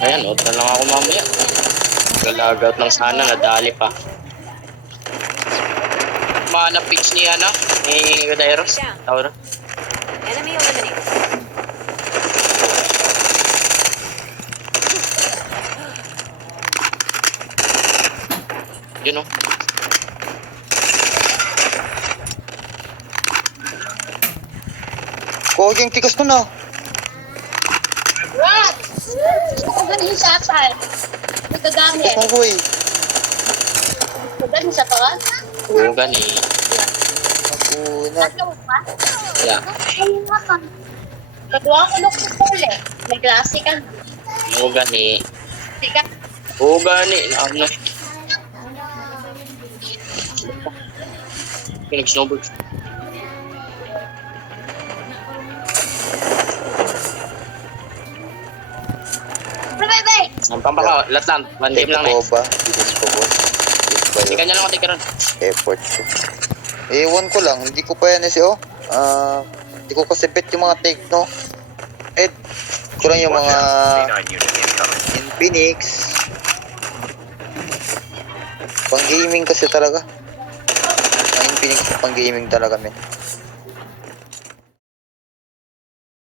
Ayan, out na lang ako mamaya. Galagout lang sana, nadali pa. Mana pitch ni ano, ni Gadairos. Tauro. Enemy eliminated. Yun o. Koging tigas mo na. What? Ako ganin sa asal. Nagagamit. Tigas mo ko eh. Ako ganin sa kawan. Oo, gani. Una. Ano ba? Yeah. Ayun nga ka. Kadwa ko nung kupole. May klase ka. Oo, gani. Sika. Oo, gani. Ano? Pinag-snowboard. Bye-bye! Sampang pa ka, latlan. One game lang na Ko eh. ba? Hindi ko boss. Yes ba Hindi yun? ka niya lang matik karon. Effort ko. Ewan ko lang. Hindi ko pa yan eh oh. Hindi ko kasi bet yung mga take no. Ed. Ko lang yung mga Infinix. Pang gaming kasi talaga. Ang Infinix pang gaming talaga men.